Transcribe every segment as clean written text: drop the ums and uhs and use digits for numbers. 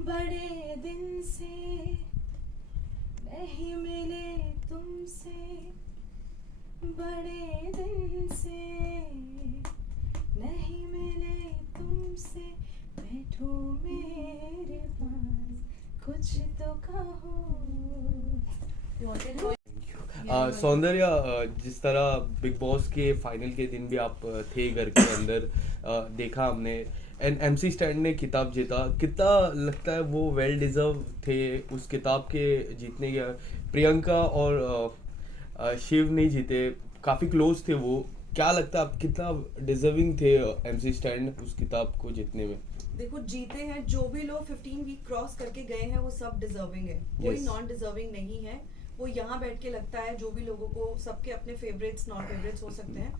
बड़े दिन से नहीं मिले तुमसे, बड़े दिन से नहीं मिले तुमसे, बैठो मेरे पास, कुछ तो कहो। सौंदर्य, जिस तरह बिग बॉस के फाइनल के दिन भी आप थे घर के अंदर, देखा हमने, एंड एमसी स्टैंड ने खिताब जीता, कितना लगता है वो वेल डिजर्व थे उस खिताब के जीतने के। प्रियंका और शिव नहीं जीते, काफ़ी क्लोज थे वो। क्या लगता है आप कितना डिजर्विंग थे एमसी स्टैंड उस खिताब को जीतने में? देखो, जीते हैं जो भी लोग 15 वीक क्रॉस करके गए हैं वो सब डिजर्विंग है, कोई Yes. नॉन डिजर्विंग नहीं है। वो यहाँ बैठ के लगता है जो भी लोगों को, सबके अपने फेवरेट्स नॉन फेवरेट्स हो सकते हैं,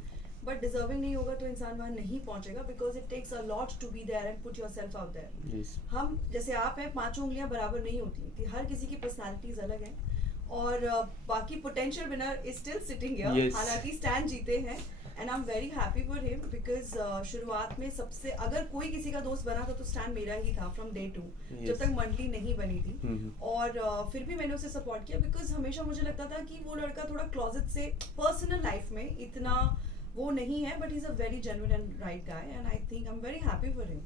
बट डिजर्विंग नहीं होगा तो इंसान वहाँ नहीं पहुंचेगा, because it takes a lot to be there and put yourself out there. Yes. हम जैसे आप हैं, 5 उंगलियां बराबर नहीं होती कि हर किसी की पर्सनालिटीज अलग हैं, और बाकी potential winner is still sitting here. Yes. हालांकि स्टैंड जीते हैं and I am very happy for him, because शुरुआत में सबसे अगर कोई किसी का दोस्त बना था तो स्टैंड मेरा ही था फ्रॉम डे 2, Yes. जब तक मंडली नहीं बनी थी। हम्म। और फिर भी मैंने उसे सपोर्ट किया, बिकॉज हमेशा मुझे लगता था कि वो लड़का थोड़ा क्लोजेट से पर्सनल लाइफ में इतना वो नहीं है, but he is a very genuine and right guy, and I think I am very happy for him.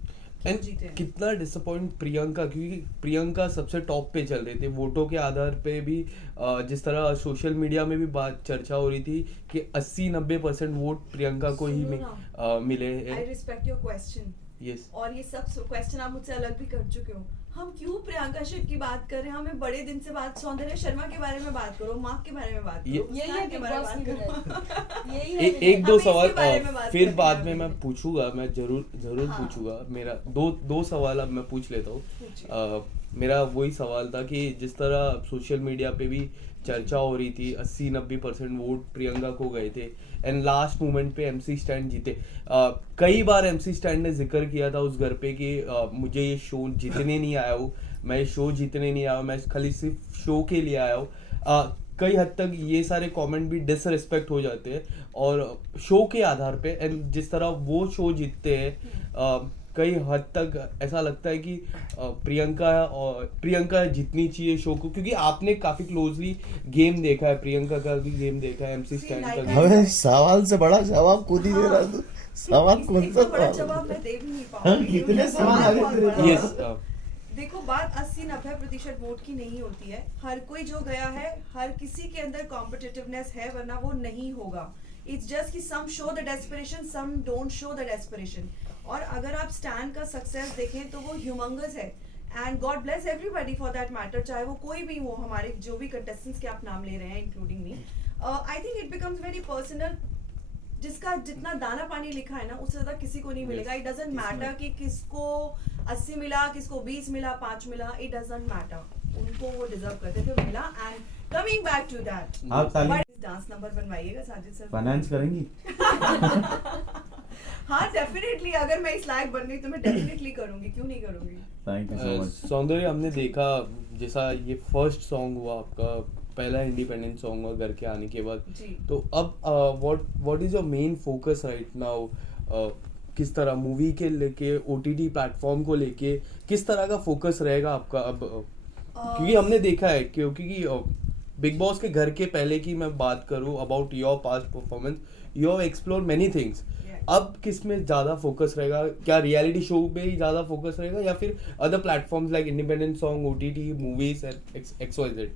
And जीते हैं। कितना डिसअपॉइंट प्रियंका, क्योंकि प्रियंका सबसे टॉप पे चल रही थी वोटों के आधार पे भी। जिस तरह सोशल मीडिया में भी बात चर्चा हो रही थी कि 80-90% वोट प्रियंका को ही मिले। I respect your question, yes. और ये सब क्वेश्चन आप मुझसे अलग भी कर चुके हो। हम क्यों प्रियंका शिव की बात कर रहे हैं? हमें बड़े दिन से बात, सौंदर्य शर्मा के बारे में बात करो, मार्क के बारे में बात करो, यही है मुस्कान के बिग बारे में बॉस बात की करो। यही है एक दो हमें सवाल इसके बारे में बात फिर करनी बाद है में अभी। मैं पूछूंगा, मैं जरूर हाँ। पूछूंगा। मेरा दो सवाल अब मैं पूछ लेता पूछिए। हूँ। मेरा वही सवाल था कि जिस तरह सोशल मीडिया पे भी चर्चा हो रही थी, 80-90% वोट प्रियंका को गए थे, एंड लास्ट मोमेंट पे एमसी स्टैंड जीते। कई बार एमसी स्टैंड ने जिक्र किया था उस घर पे कि मुझे ये शो जीतने नहीं आया हूँ, मैं शो जीतने नहीं आया हूँ, मैं खाली सिर्फ शो के लिए आया हूँ। कई हद तक ये सारे कमेंट भी डिसरिस्पेक्ट हो जाते हैं और शो के आधार पे, एंड जिस तरह वो शो जीतते हैं, कई हद तक ऐसा लगता है कि प्रियंका जीतनी चाहिए शो को, क्योंकि आपने काफी क्लोजली गेम देखा है, प्रियंका का भी गेम देखा है, एमसी स्टैंड का भी। हमें सवाल से बड़ा जवाब खुद ही दे रहा तू। सवाल कौन सा इससे बड़ा सवाल? जवाब मैं दे भी नहीं हाँ, पाऊंगी। कितने क्योंकि सवाल आगे बहुत तेरे बड़ा पास? यस। है। देखो, बात 80-90% वोट की नहीं होती है। हर कोई जो गया है, हर किसी के अंदर कॉम्पिटिटिवनेस है, वरना वो नहीं होगा। इट्स जस्ट कि some show the desperation, some don't show the desperation. और अगर आप स्टैंड का सक्सेस देखें तो वो ह्यूमंगस है, and God bless everybody for that matter, चाहे वो कोई भी हो, हमारे जो भी कंटेस्टेंट्स के आप नाम ले रहे हैं including me. I think it becomes very personal. जिसका जितना दाना पानी लिखा है ना, उससे ज्यादा किसी को नहीं मिलेगा। इट डजंट मैटर कि किसको 80 मिला, किसको 20 मिला, 5 मिला, इट डजंट मैटर। उनको वो डिजर्व करते थे, मिला। And coming back to that, आप ताली डांस नंबर बनवाइएगा साजिद सर। फाइनेंस करेंगी? हाँ, डेफिनेटली, अगर मैं इस लायक बन गई तो मैं डेफिनेटली करूंगी, क्यों नहीं करूंगी। Thank you so much. सौंदर्य, हमने देखा जैसा ये फर्स्ट सॉन्ग हुआ आपका, पहला इंडिपेंडेंट सॉन्ग हुआ घर के आने के बाद, जी। तो अब what is your main focus right now? किस तरह मूवी के लेके, ओटीटी प्लेटफॉर्म को लेके किस तरह का फोकस रहेगा आपका अब? क्योंकि हमने देखा है, क्योंकि बिग बॉस के घर के पहले की मैं बात करूं about your past performance, you have explore many things. अब किस में ज़्यादा फोकस रहेगा? क्या रियलिटी शो पे ही ज़्यादा फोकस रहेगा, या फिर other platforms like independent song, OTT, movies and XYZ?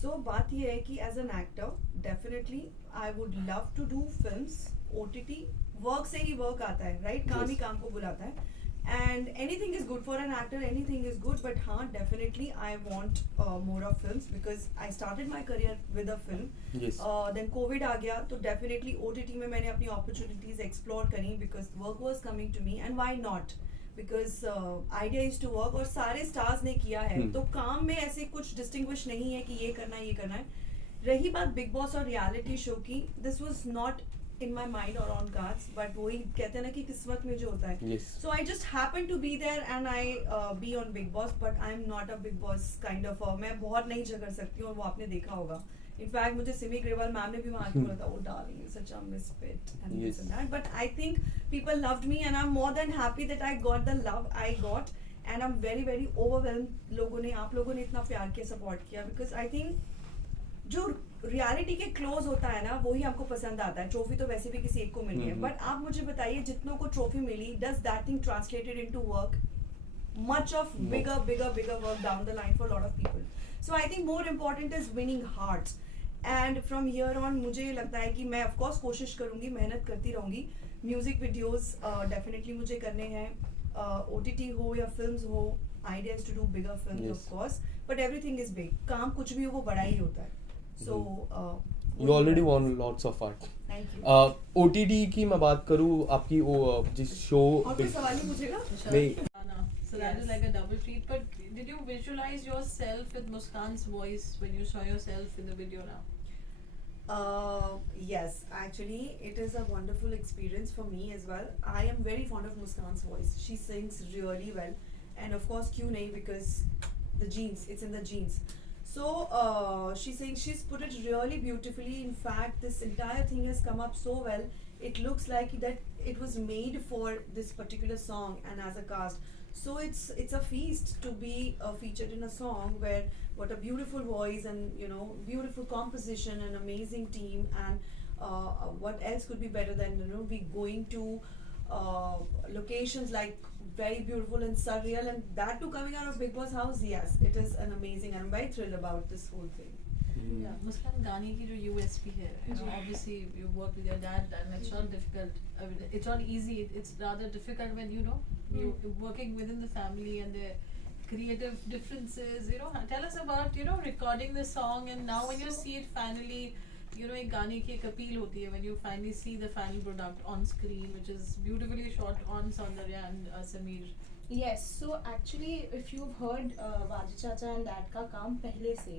So बात ये है कि as an actor definitely I would love to do films. OTT work से ही वर्क आता है, राइट? काम ही Yes. काम को बुलाता है, and anything is good for an actor, anything is good, but हाँ, definitely I want more of films, because I started my career with a film. Yes. Then Covid आ गया, तो डेफिनेटली ओटीटी में मैंने अपनी अपॉर्चुनिटीज एक्सप्लोर करी, because work was coming to me, and why not, because idea is to work, और सारे stars ने किया है। तो काम में ऐसे कुछ डिस्टिंग्विश नहीं है कि ये करना है, ये करना है। रही बात बिग बॉस और रियलिटी शो की, this was not in my mind और ऑन कार्ड्स, बट वही कहते हैं ना कि किस्मत में जो होता है। Yes. So I just happen to be there and I be on Big Boss, but I'm not a Big Boss kind of मैं बहुत नहीं झगड़ सकती हूँ, और वो आपने देखा होगा। इनफैक्ट मुझे सिमी ग्रेवाल मैम ने भी वहाँ आके बोला था, oh darling, such a misfit and this and that, but I think people loved me and I'm more than happy that I got the love I got, and I am very very overwhelm लोगों ने, आप लोगों ने इतना प्यार किया, support किया, because I think जो रियलिटी के क्लोज होता है ना वही हमको पसंद आता है. ट्रॉफी तो वैसे भी किसी एक को मिली है, बट आप मुझे बताइए जितनों को ट्रॉफी मिली, does that thing translated into work? Much of bigger work down the line for a lot of people. So I think more important is winning hearts. And from here on मुझे ये लगता है कि मैं of course कोशिश करूँगी, मेहनत करती रहूँगी. Music videos definitely मुझे करने हैं, OTT हो या films हो, idea is to do bigger films Yes. of course, but everything is big. काम कुछ भी हो वो बड़ा ही होता है. So You already won lots of art. Thank you. OTT की मैं बात करूँ, आपकी वो जिस शो और कोई सवाल नहीं पूछेगा? नहीं, So that Yes. is like a double treat. But did you visualize yourself with Muskan's voice when you saw yourself in the video now? Yes, actually, it is a wonderful experience for me as well. I am very fond of Muskan's voice. She sings really well, and of course, kyun nahi, because the genes, it's in the genes. So she's put it really beautifully. In fact, this entire thing has come up so well. It looks like that it was made for this particular song and as a cast. So it's a feast to be featured in a song where what a beautiful voice and beautiful composition and amazing team, and what else could be better than we going to locations like very beautiful and surreal, and that too coming out of Big Boss house. Yes, it is an amazing, and I'm very thrilled about this whole thing. Yeah, Muskan गाने की जो USP है, obviously you work with your dad and it's not difficult. I mean, it's not easy. It's rather difficult when you're working within the family and the creative differences. Tell us about recording the song, and now when you see it finally, एक गाने की एक appeal होती है when you finally see the final product on screen, which is beautifully shot on Saundarya and Sameer. Yes, so actually if you've heard Vaji Chacha and Dad का काम पहले से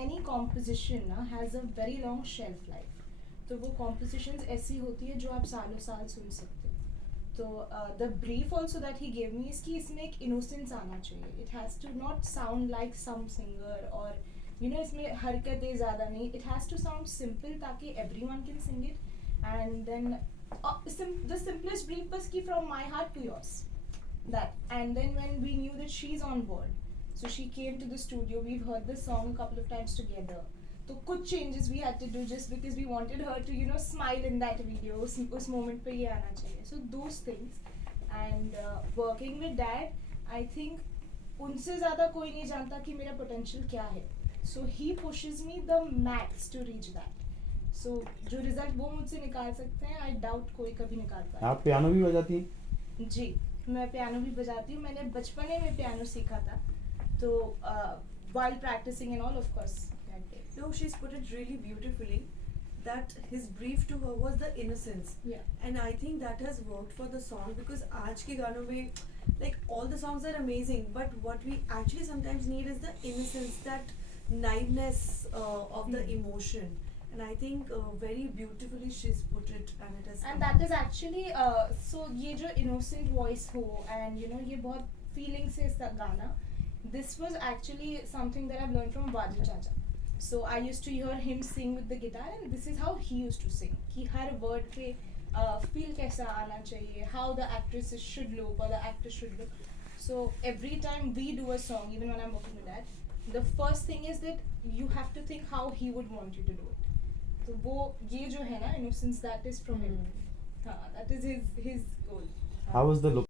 any composition ना has a very long shelf life. तो वो compositions ऐसी होती है जो आप सालों साल सुन सकते हो. तो the brief also that he gave me is कि इसमें एक innocence आना चाहिए. It has to not sound like some singer or इसमें हरकतें ज़्यादा नहीं. It has to sound simple ताकि everyone can sing it. And then the simplest brief was कि from my heart to yours. That. And then when we knew that she's on board, so she came to the studio. We've heard the song a couple of times together. So कुछ changes we had to do just because we wanted her to smile in that video. उस moment पे ये आना चाहिए. So those things. And working with Dad, I think उनसे ज़्यादा कोई नहीं जानता कि मेरा potential क्या है. So he pushes me the max to reach that. So जो result वो मुझसे निकाल सकते हैं, I doubt कोई कभी निकाल पाए. आप पियानो भी बजाती हैं? जी, मैं पियानो भी बजाती हूँ. मैंने बचपने में पियानो सीखा था. तो while practicing and all, of course, that day. No, she's put it really beautifully. That his brief to her was the innocence. Yeah. And I think that has worked for the song, because आज के गानों में like all the songs are amazing, but what we actually sometimes need is the innocence, that naiveness of the emotion. And I think very beautifully she's put it, and it has. And that is actually so ये जो innocent voice हो and ये बहुत feeling से इसका गाना. This was actually something that I've learned from Vaji Chacha. So I used to hear him sing with the guitar, and this is how he used to sing. कि हर word पे feel कैसा आना चाहिए, how the actresses should look or the actor should look. So every time we do a song, even when I'm working with that, the first thing is that you have to think how he would want you to do it. तो वो ये जो है ना innocence, that is from him. हाँ, that is his goal. How was the look?